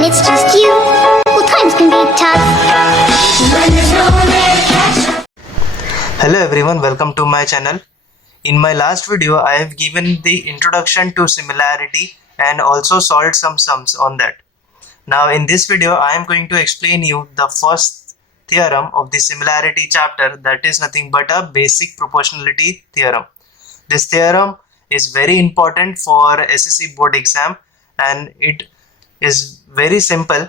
when it's just you. Well, times can be tough. When there's no one there to catch up. Hello everyone, welcome to my channel. In my last video, I have given the introduction to similarity and also solved some sums on that. Now in this video, I am going to explain you the first theorem of the similarity chapter, that is nothing but a basic proportionality theorem. This theorem is very important for SSC board exam and it is very simple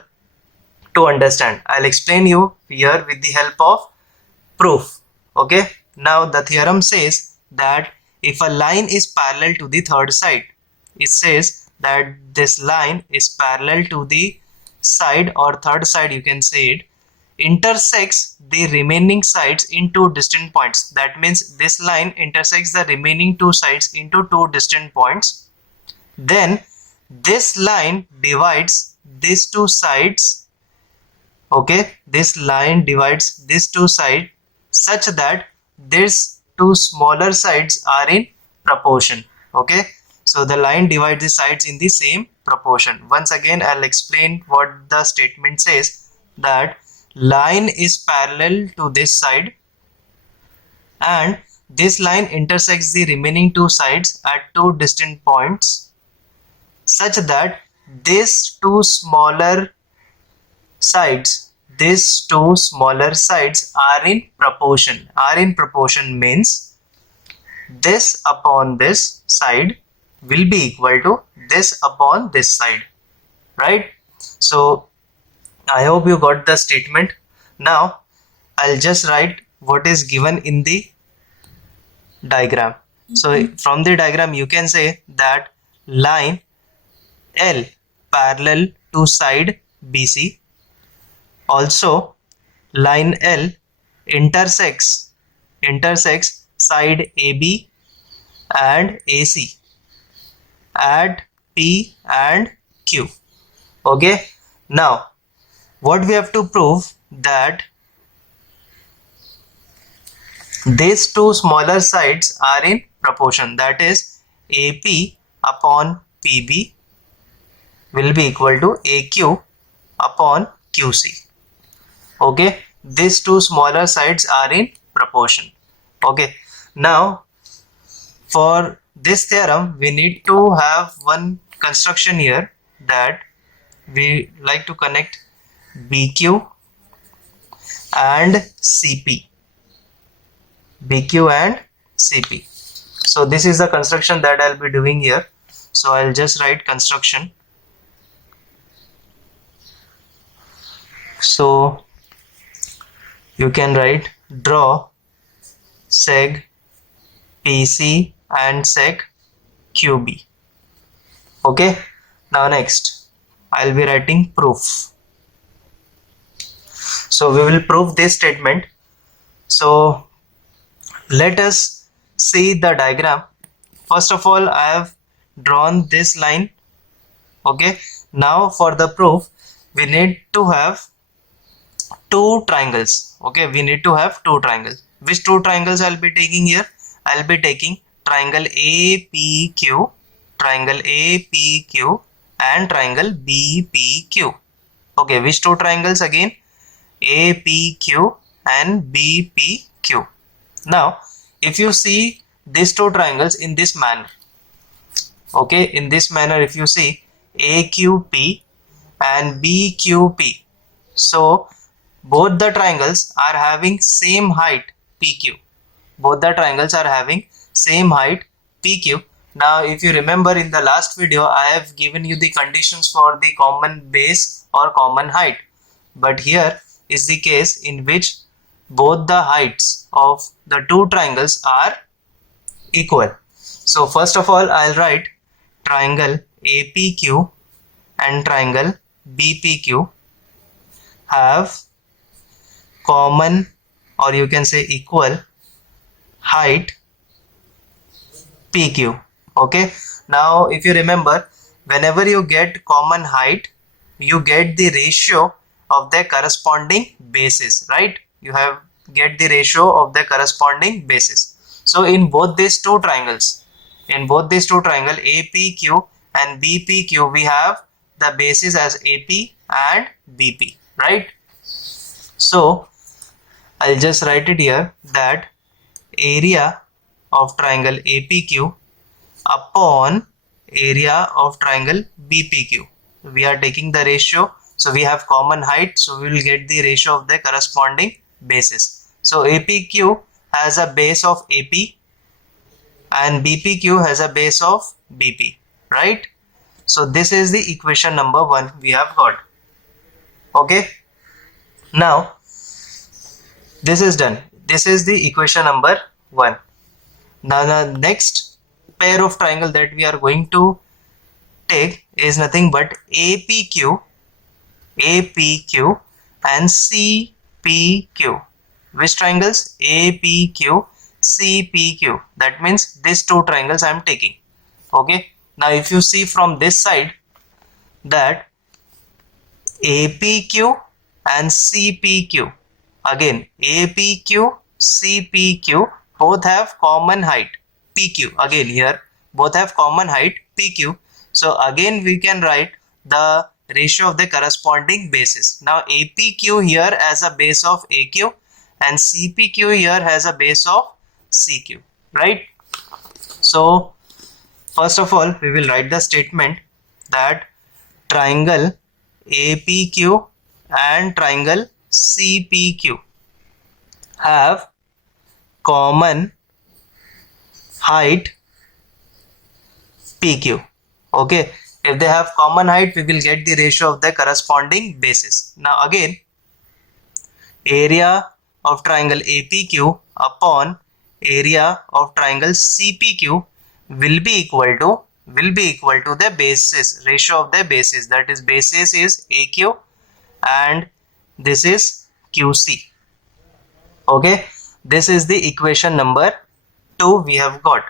to understand. I'll explain you here with the help of proof. Okay, now the theorem says that if a line is parallel to the third side, it says that this line is parallel to the side or third side, you can say it, intersects the remaining sides in two distant points. That means this line intersects the remaining two sides into two distant points. Then this line divides these two sides. Okay, this line divides these two sides such that these two smaller sides are in proportion. Okay, so the line divides the sides in the same proportion. Once again, I'll explain what the statement says, that line is parallel to this side and this line intersects the remaining two sides at two distant points such that these two smaller sides are in proportion. Are in proportion means this upon this side will be equal to this upon this side, right? So I hope you got the statement. Now I'll just write what is given in the diagram. So from the diagram you can say that line L parallel to side BC. Also, line L intersects side AB and AC at P and Q. Okay. Now, what we have to prove, that these two smaller sides are in proportion. That is, AP upon PB will be equal to AQ upon QC. Okay, these two smaller sides are in proportion. Okay, now for this theorem we need to have one construction here, that we like to connect BQ and CP. BQ and CP. So this is the construction that I'll be doing here. So I'll just write construction. So you can write draw seg PC and seg QB. Okay, now next I'll be writing proof. So we will prove this statement. So let us see the diagram. First of all, I have drawn this line. Okay, now for the proof we need to have two triangles. Okay, we need to have two triangles. Which two triangles I'll be taking here? I'll be taking triangle APQ, and triangle BPQ. Okay, which two triangles again? APQ and BPQ. Now, if you see these two triangles in this manner, okay, in this manner, if you see AQP and BQP, so both the triangles are having same height PQ. Both the triangles are having same height PQ. Now if you remember, in the last video I have given you the conditions for the common base or common height, but here is the case in which both the heights of the two triangles are equal. So first of all, I'll write triangle APQ and triangle BPQ have common, or you can say equal, height PQ. Okay, now if you remember, whenever you get common height, you get the ratio of their corresponding bases, right? You have get the ratio of the corresponding bases. So in both these two triangles, APQ and BPQ, we have the bases as AP and BP, right? So I'll just write it here that area of triangle APQ upon area of triangle BPQ. We are taking the ratio, so we have common height, so we will get the ratio of the corresponding bases. So APQ has a base of AP and BPQ has a base of BP, right? So this is the equation number 1 we have got. Okay, now this is done. This is the equation number 1. Now the next pair of triangle that we are going to take is nothing but APQ and CPQ. Which triangles? APQ, CPQ. That means these two triangles I am taking. Okay, now if you see from this side that APQ and CPQ, again APQ, CPQ both have common height PQ. Again here both have common height PQ. So again we can write the ratio of the corresponding bases. Now APQ here as a base of AQ and CPQ here has a base of CQ, right? So first of all we will write the statement that triangle APQ and triangle CPQ have common height PQ. Okay, if they have common height we will get the ratio of the corresponding bases. Now again area of triangle APQ upon area of triangle CPQ will be equal to the bases, ratio of the bases, that is basis is AQ and this is QC. Okay, this is the equation number 2 we have got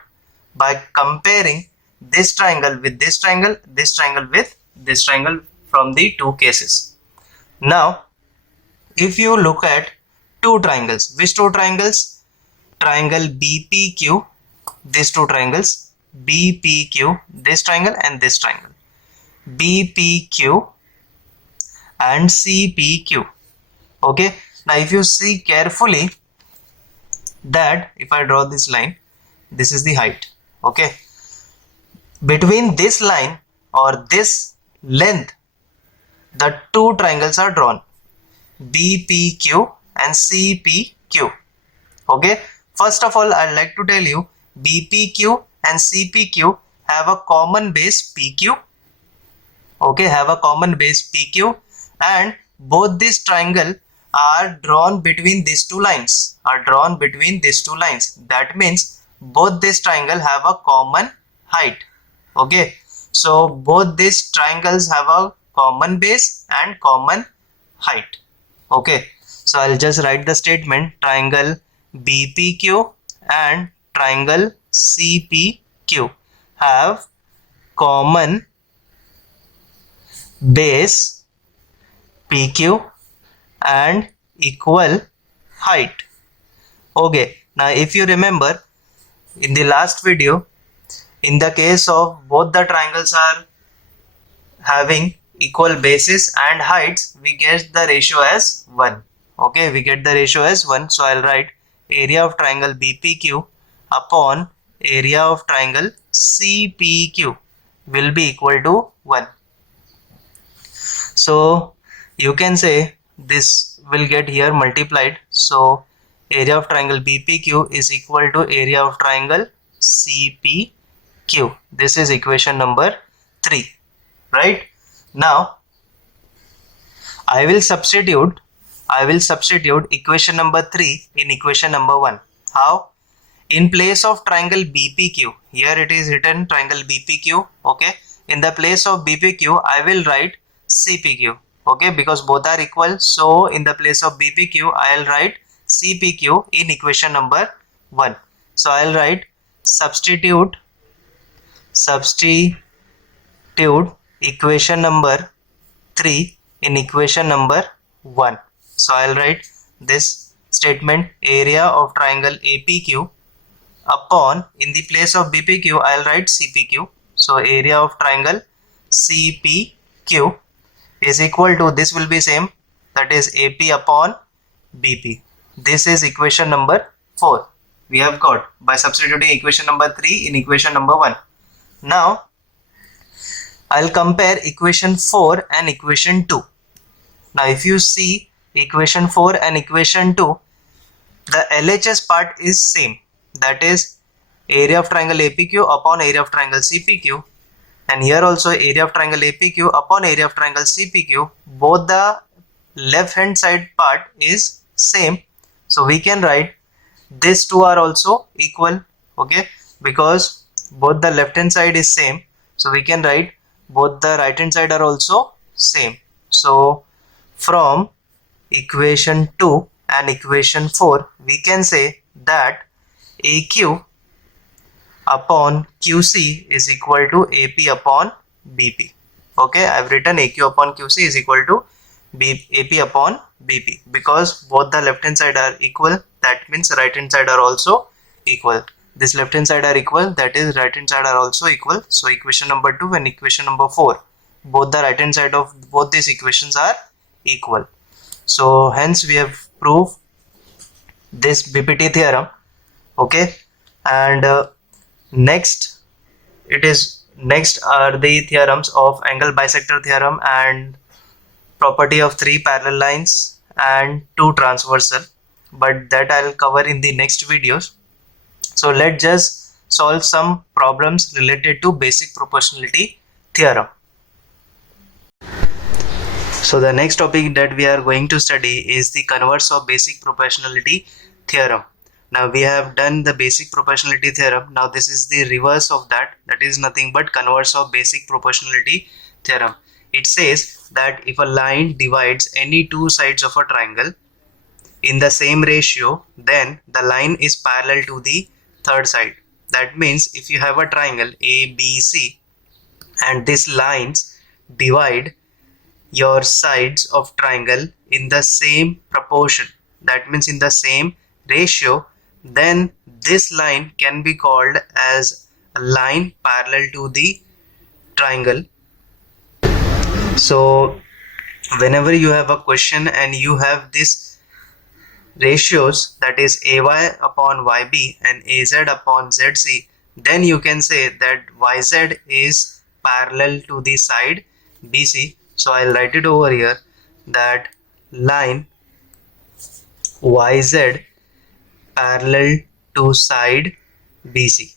by comparing this triangle with this triangle, this triangle with this triangle from the two cases. Now if you look at two triangles, which two triangles? Triangle BPQ, these two triangles, BPQ, this triangle and this triangle, BPQ and CPQ. Okay, now if you see carefully that if I draw this line, this is the height. Okay, between this line or this length the two triangles are drawn, BPQ and CPQ. Okay, first of all I'd like to tell you BPQ and CPQ have a common base PQ. Okay, have a common base PQ and both these triangle are drawn between these two lines, that means both this triangle have a common height. Okay, so both these triangles have a common base and common height. Okay, so I'll just write the statement triangle BPQ and triangle CPQ have common base PQ and equal height. Okay, now if you remember in the last video, in the case of both the triangles are having equal bases and heights, we get the ratio as 1. Okay, we get the ratio as 1. So I'll write area of triangle BPQ upon area of triangle CPQ will be equal to 1. So you can say this will get here multiplied. So area of triangle BPQ is equal to area of triangle CPQ. This is equation number 3, right? Now I will substitute equation number 3 in equation number 1. How? In place of triangle BPQ, here it is written triangle BPQ. Okay, in the place of BPQ I will write CPQ. Okay, because both are equal, so in the place of BPQ I'll write CPQ in equation number 1. So I'll write substitute equation number 3 in equation number 1. So I'll write this statement area of triangle APQ upon, in the place of BPQ I'll write CPQ. So area of triangle CPQ AQ is equal to, this will be same, that is AP upon BP. This is equation number 4 we have got by substituting equation number 3 in equation number 1. Now I'll compare equation 4 and equation 2. Now if you see equation 4 and equation 2, the LHS part is same, that is area of triangle APQ upon area of triangle CPQ, and here also area of triangle APQ upon area of triangle CPQ. Both the left hand side part is same, so we can write these two are also equal, okay, because both the left hand side is same, so we can write both the right hand side are also same. So from equation 2 and equation 4 we can say that AQ upon QC is equal to AP upon BP. Okay, I've written AQ upon QC is equal to AP upon BP because both the left hand side are equal, that means right hand side are also equal. This left hand side are equal, that is right hand side are also equal. So equation number 2 and equation number 4, both the right hand side of both these equations are equal. So hence we have proved this BPT theorem. Okay, and next are the theorems of angle bisector theorem and property of 3 parallel lines and 2 transversal, but that I'll cover in the next videos. So let's just solve some problems related to basic proportionality theorem. So the next topic that we are going to study is the converse of basic proportionality theorem. Now we have done the basic proportionality theorem. Now this is the reverse of that, that is nothing but converse of basic proportionality theorem. It says that if a line divides any two sides of a triangle in the same ratio, then the line is parallel to the third side. That means if you have a triangle ABC and these lines divide your sides of triangle in the same proportion, that means in the same ratio, then this line can be called as a line parallel to the triangle. So whenever you have a question and you have this ratios, that is AY upon YB and AZ upon ZC, then you can say that YZ is parallel to the side BC. So I'll write it over here that line YZ parallel to side BC.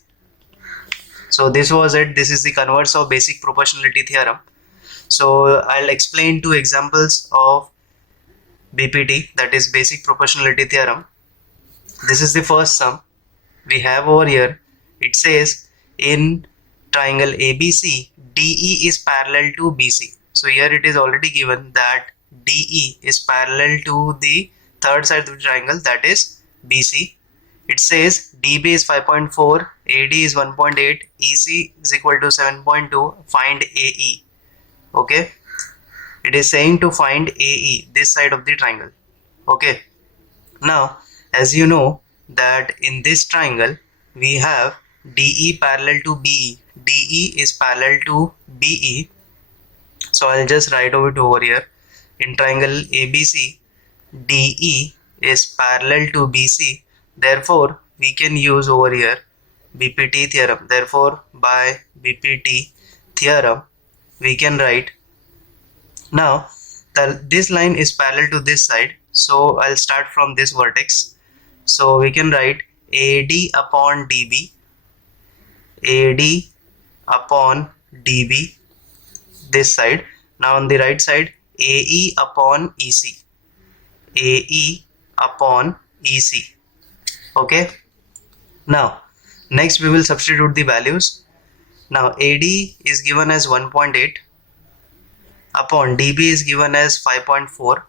So this was it. This is the converse of basic proportionality theorem. So I'll explain 2 examples of BPT, that is basic proportionality theorem. This is the first sum we have over here. It says in triangle ABC DE is parallel to BC. So here it is already given that DE is parallel to the third side of the triangle, that is BC. It says DB is 5.4, AD is 1.8, EC is equal to 7.2, find AE. Okay, it is saying to find AE, this side of the triangle. Okay, now as you know that in this triangle we have DE parallel to BE, DE is parallel to BE. So I'll just write it over here. In triangle ABC DE is parallel to BC, therefore we can use over here BPT theorem. Therefore by BPT theorem we can write, now this line is parallel to this side, so I'll start from this vertex. So we can write AD upon DB, AD upon DB this side. Now on the right side AE upon EC, AE upon EC. Okay, now next we will substitute the values. Now AD is given as 1.8 upon DB is given as 5.4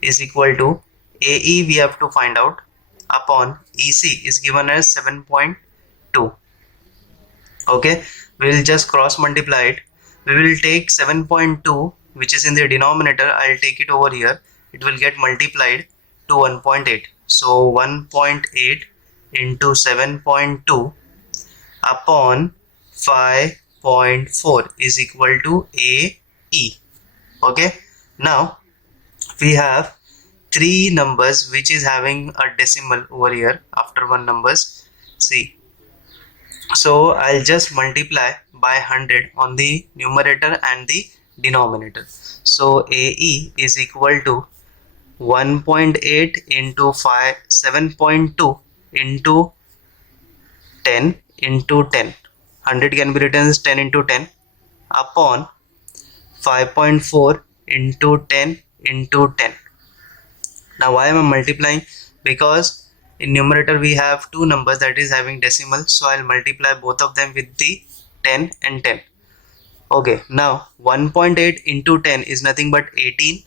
is equal to AE we have to find out upon EC is given as 7.2. Okay, we will just cross multiply it. We will take 7.2 which is in the denominator, I'll take it over here, it will get multiplied to 1.8. So 1.8 into 7.2 upon 5.4 is equal to E. Okay, now we have three numbers which is having a decimal over here after one numbers. See, so I'll just multiply by 100 on the numerator and the denominator. So AE is equal to 1.8 into 5 7.2 into 10 into 10. 100 can be written as 10 into 10 upon 5.4 into 10 into 10. Now why am I multiplying? Because in numerator we have two numbers that is having decimal, so I'll multiply both of them with the 10 and 10. Okay, now 1.8 into 10 is nothing but 18.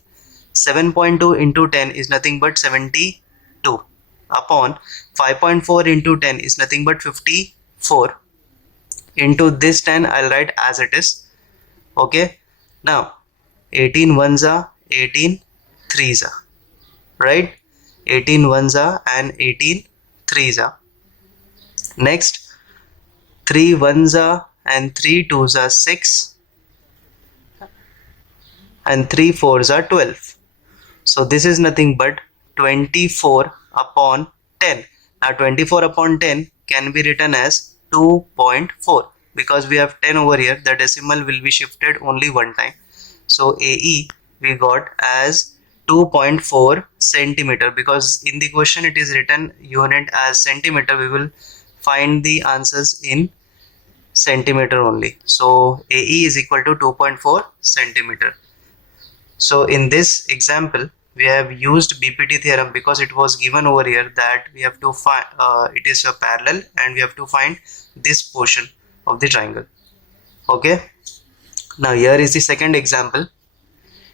7.2 into 10 is nothing but 72 upon 5.4 into 10 is nothing but 54. Into this 10 I'll write as it is. Okay, now 18 ones are 18 threes are, right? 18 ones are and 18 threes are. Next, 3 ones are and 3 twos are 6 and 3 fours are 12. So this is nothing but 24 upon 10. Now 24 upon 10 can be written as 2.4 because we have 10 over here. The decimal will be shifted only one time. So AE we got as 2.4 centimeter, because in the question it is written unit as centimeter. We will find the answers in centimeter only. So AE is equal to 2.4 centimeter. So in this example we have used BPT theorem because it was given over here that we have to find it is a parallel and we have to find this portion of the triangle. Okay, now here is the second example.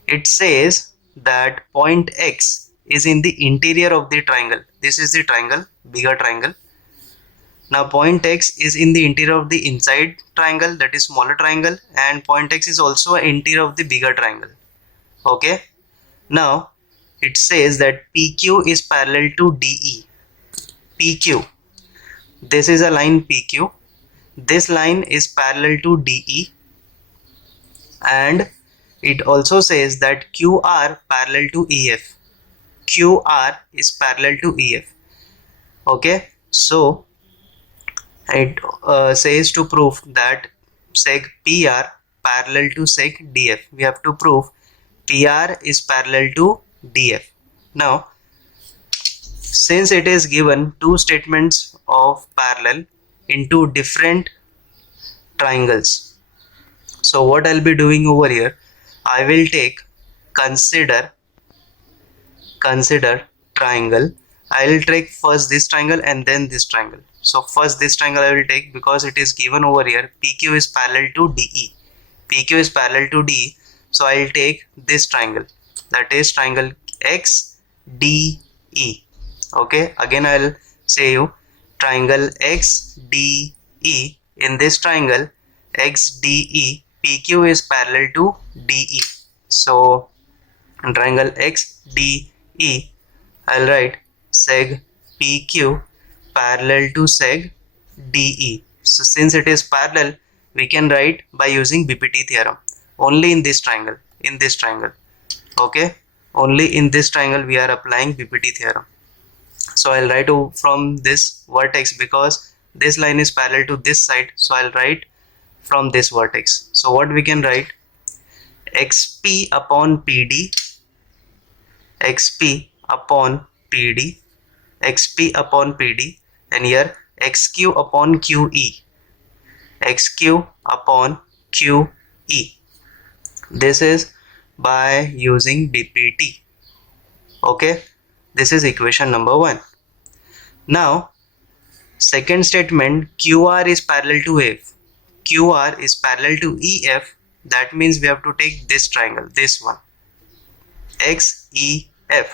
It says that point X is in the interior of the triangle. This is the triangle, bigger triangle. Now point X is in the interior of the inside triangle, that is smaller triangle, and point X is also interior of the bigger triangle. Okay, now it says that PQ is parallel to DE. PQ, this is a line PQ, this line is parallel to DE, and it also says that QR parallel to EF. QR is parallel to EF. Okay, so it says to prove that seg PR parallel to seg DF. We have to prove PR is parallel to DF. Now, since it is given two statements of parallel into different triangles, so what I'll be doing over here, I will take consider triangle. I will take first this triangle and then this triangle. So first this triangle I will take because it is given over here PQ is parallel to DE. PQ is parallel to DE. So I will take this triangle, that is triangle XDE. Okay, again I will say you triangle XDE. In this triangle XDE, PQ is parallel to DE. So in triangle XDE, I'll write seg PQ parallel to seg DE. So since it is parallel, we can write by using BPT theorem only in this triangle. Okay, only in this triangle we are applying BPT theorem. So I'll write from this vertex because this line is parallel to this side, so I'll write from this vertex. So what we can write, XP upon PD, XP upon PD, XP upon PD, and here XQ upon QE, XQ upon QE. This is by using BPT. Okay, this is equation number 1. Now second statement, QR is parallel to F. QR is parallel to EF. That means we have to take this triangle, this one, XEF.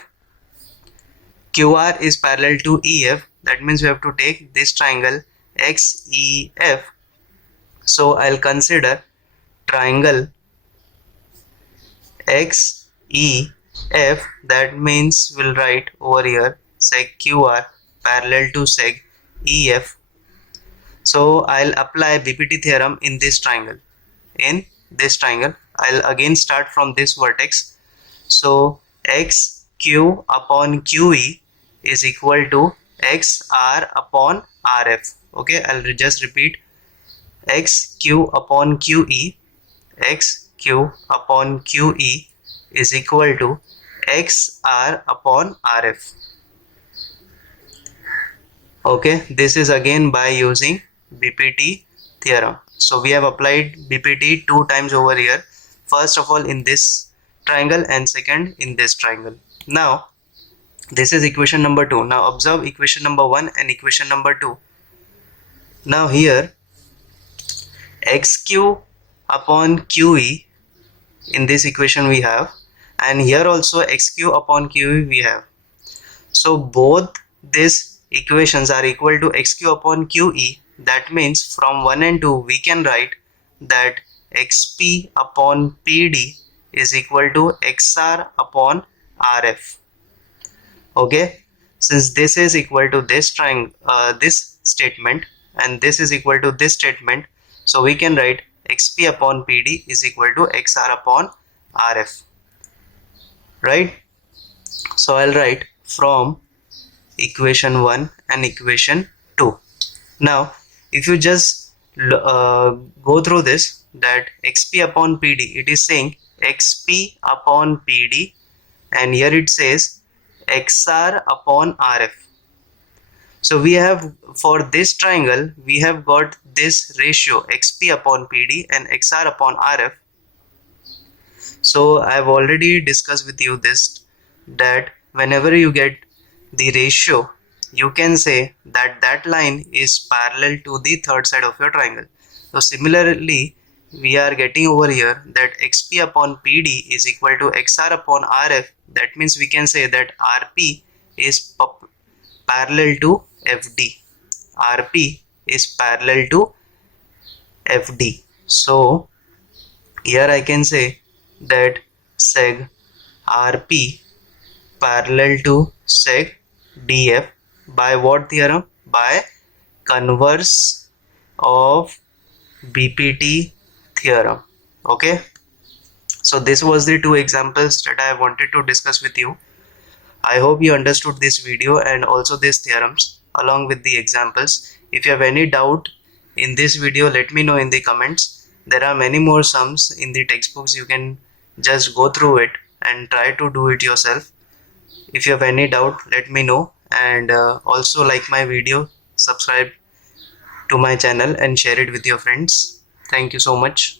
QR is parallel to EF. That means we have to take this triangle XEF. So I'll consider triangle XEF. That means we'll write over here seg QR parallel to seg EF. So I'll apply BPT theorem in this triangle. I'll again start from this vertex. So xq upon qe is equal to xr upon rf. Okay, I'll just repeat. xq upon qe, xq upon qe is equal to xr upon rf. Okay, this is again by using BPT theorem. So we have applied BPT two times over here. First of all in this triangle and second in this triangle. Now this is equation number 2. Now observe equation number 1 and equation number 2. Now here xq upon qe in this equation we have, and here also xq upon qe we have. So both these equations are equal to xq upon qe. That means from 1 and 2 we can write that xp upon pd is equal to xr upon rf. Okay, since this is equal to this triangle, this statement, and this is equal to this statement, so we can write xp upon pd is equal to xr upon rf, right? So I'll write from equation 1 and equation 2. Now if you just go through this, that xp upon pd, it is saying xp upon pd, and here it says xr upon rf. So we have, for this triangle we have got this ratio xp upon pd and xr upon rf. So I have already discussed with you this, that whenever you get the ratio, you can say that that line is parallel to the third side of your triangle. So similarly we are getting over here that xp upon pd is equal to xr upon rf. That means we can say that rp is parallel to fd. rp is parallel to fd. So here I can say that seg rp parallel to seg df by what theorem? By converse of BPT theorem. Okay, so this was the two examples that I wanted to discuss with you. I hope you understood this video and also these theorems along with the examples. If you have any doubt in this video, let me know in the comments. There are many more sums in the textbooks. You can just go through it and try to do it yourself. If you have any doubt, let me know, and also like my video, subscribe to my channel and share it with your friends. Thank you so much.